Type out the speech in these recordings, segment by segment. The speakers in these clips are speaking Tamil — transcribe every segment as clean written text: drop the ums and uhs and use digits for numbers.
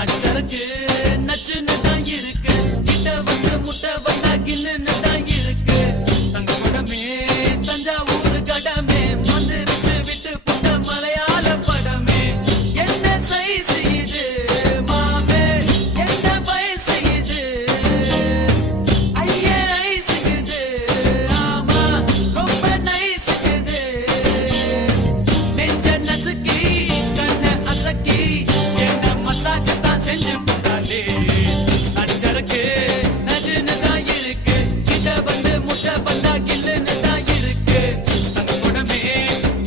நச்சருக்கு நச்சுன்னு தான் இருக்கு, கிட்ட வந்து முட்டை வந்தா கில்லுன்னு தான் இருக்கு. தங்க படமே தஞ்சாவூர் கடமே வந்துருச்சு விட்டு புட்ட மலையாள படமே. என்ன சைஸ் இது மாமே, என்ன வயசு இது, ஐயே ஐசுக்குது, ஆமா ரொம்ப நைசுக்குது. நெஞ்ச நசுக்கி கண்ண அசக்கி என்ன மசாஜ் தான் செஞ்சு போட்டாலே. நச்சருக்கு நச்சுன்னு தான் இருக்கு, கிட்ட வந்து முட்டை வந்தா கில்லுன்னு தான் இருக்கு. தங்க படமே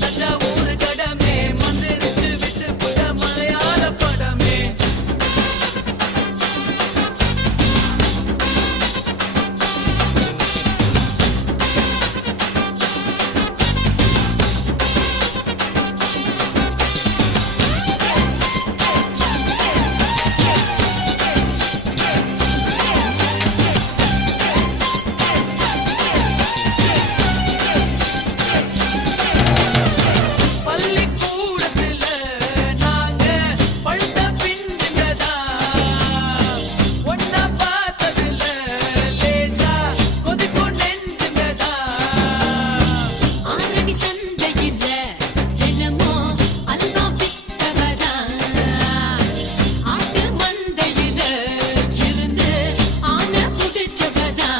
தஞ்சாவூர் கடமே வந்துருச்சு விட்டு புட்ட மலையாள படமே. பள்ளிக்கூடத்துல நாங்க பழுத்த பிஞ்சுங்கதான், ஒன்னா பார்த்ததுல லேசா கொதிக்கும் நெஞ்சுங்கதான். ஆரடி சந்தையில தினமோ அல்வா வித்தவரா, ஆட்டு மந்தையில இருந்து ஆன புடிச்சவரா.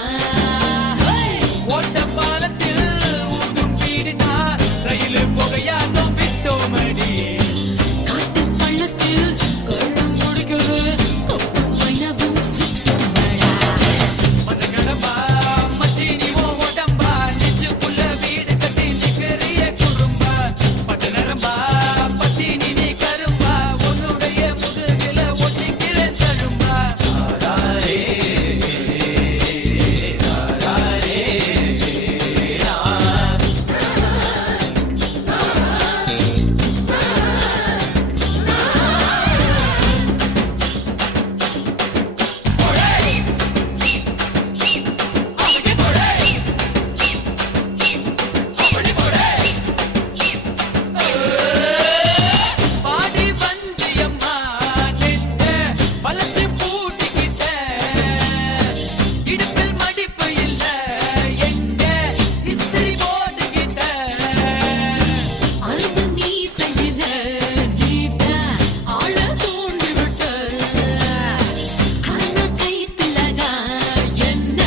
ஓட்ட பாலத்தில் ஊதும் பீடிதா, ரயில் புகையாட்டம் விட்டோமடி. காட்டு பள்ளத்தில் கொள்ளும் முடிக்கிறது கொப்பு வைனவும் சுத்தமடா. மஞ்ச கடம்பா மச்சினி ஓ உடம்பா, நெஞ்சுக்குள்ள வீடு கட்டி நிக்கிறிய குறும்பா. பச்சை நரம்பா பத்தினி நீ கரும்பா, உன்னுடைய முதுகில ஒட்டிக்கிறேன் தழும்பா. பாடி வஞ்சியம்மா நெஞ்ச வளைச்சு பூட்டிக்கிட்ட, இடுப்பில் மடிப்பு இல்ல எங்க இஸ்திரி போட்டுக்கிட்ட. அரும்பு மீசையில நீதா ஆள தூண்டி விட்ட, கண்ண கைத்துலதான் என்ன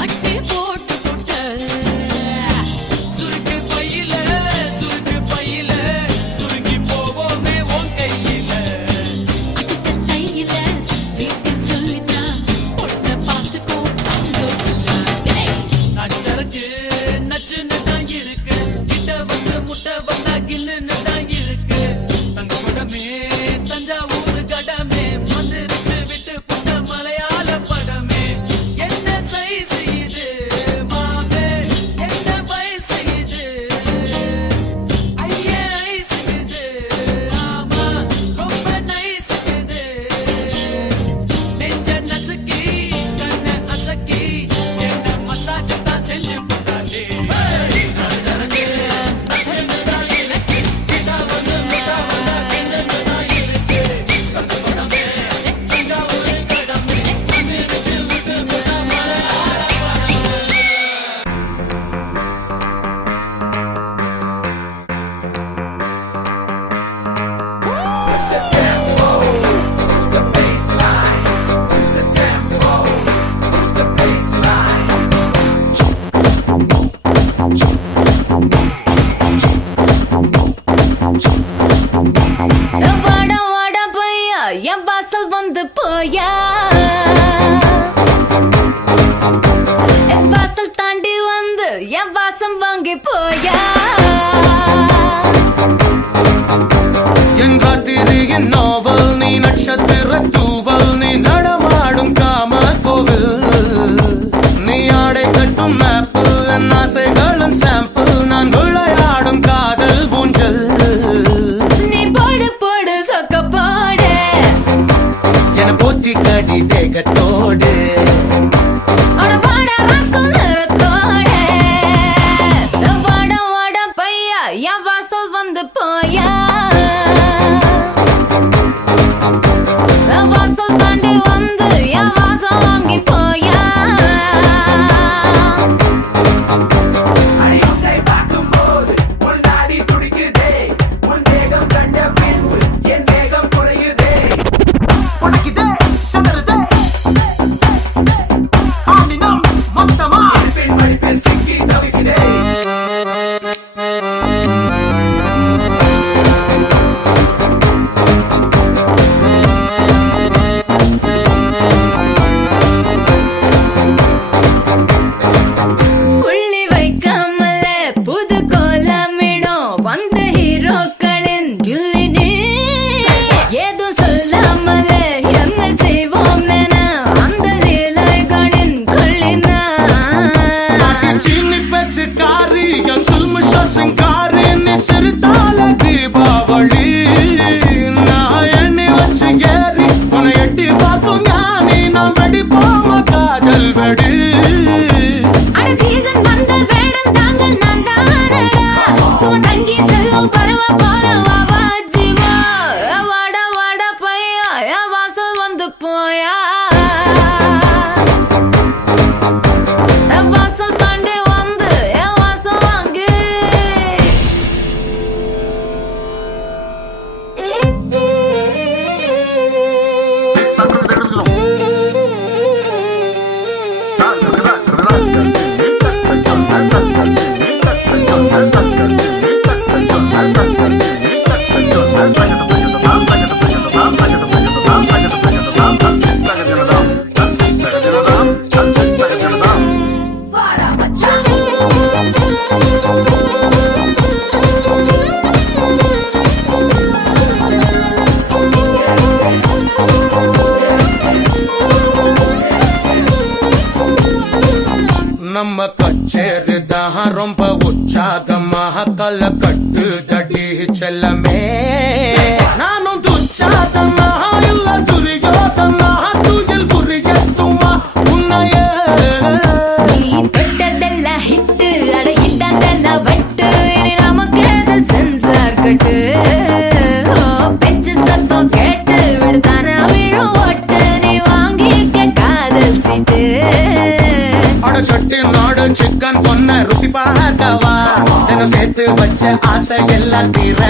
கட்டி போட்டு புட்ட. சுருக்கு பையில சுருங்கி போவோமே உன் கையில. அடுத்த தையில வீட்டில் சொல்லித்தான் பொண்ணை பார்த்துக்கோ நச்சருக்கு நச்சுன்னு தான் இருக்கு, கிட்ட வந்து முட்டை வந்தா கில்லுன்னு தான் இருக்கு. தங்க படமே தஞ்சாவூர் கடமே வந்துருச்சு விட்டு புட்ட மலையாள படமே. என்ன சைஸ் இது மாமே, என்ன வயசு இது, ஐயே ஐசுக்குது, ஆமா ரொம்ப நைசுக்குது. நெஞ்ச நசுக்கி கண்ண அசக்கி என்ன மசாஜ் தான் செஞ்சு போட்டாலே. நச்சருக்கு நச்சுன்னு தான் இருக்கு, கிட்ட வந்து முட்டை வந்தா கில்லுன்னு தான் இருக்கு. தங்க படமே தஞ்சாவூர் கடமே வந்துருச்சு விட்டு புட்ட மலையாள படமே. Push the tempo, push the baseline, push the tempo, push the baseline. வாடா வாடா பையா என் வாசல் வந்து போயா, என் வாசல் தாண்டி வந்து என் வாசம் வாங்கி போயா. என் ராத்திரியின் நாவல் நீ, நட்சத்திர தூவல் நீ, நடமாடும் காம கோவில் நீ, ஆடை கட்டும் மேப்பு என் ஆசைகளின் சாம்பிள், நான் விளையாடும் காதல் ஊஞ்சல். நீ போடு போடு சொக்க போடு, என போத்தி கடி தேகத்தோடு அட வாடா ராஸ்கல் நிறத்தோடு. வாடா வாடா பையா என் வாசல் வந்து போயா. சிங்காரி நீ சிரித்தால தீபாவளி நான் எண்ணி வச்சு ஏறி உன்னை எட்டி பார்க்கும் ஞானி நாம் வெடிப்போம காதல் வெடி அட சீசன் வந்த வேடம் தாங்கள் நான் தானடா சும தங்கி செல்லும் பருவ போல வா ஜீவா வாடா வாடா பையா என் வாசல் வந்து போயா என் வாசல் தாண்டி வந்து என் வாசல் வாங்கு வாடா மச்சான் நம்ம கச்சேரி தான் ரொம்ப உற்சாகமாக கல கட்டு தடி செல்லமே நானும் துச்சாதமாக இல்ல துரியோதமாக துயில் புரியட்டுமா உன்னையே நீ தொட்டதெல்லாம் ஹிட்டு அட இட்டாந்தென்ன வட்டு இனி நமக்கு எது சென்சார் கட்டு பெஞ்சு சத்தம் கேட்டு விடுதான விழும் ஓட்டு நீ வாங்கிக்க காதல் சீட்டு அட சட்டி நாடு சிக்கன் பொண்ண ருசி பார்க்கவா தினம் சேர்த்து வச்ச ஆசை எல்லாம் தீர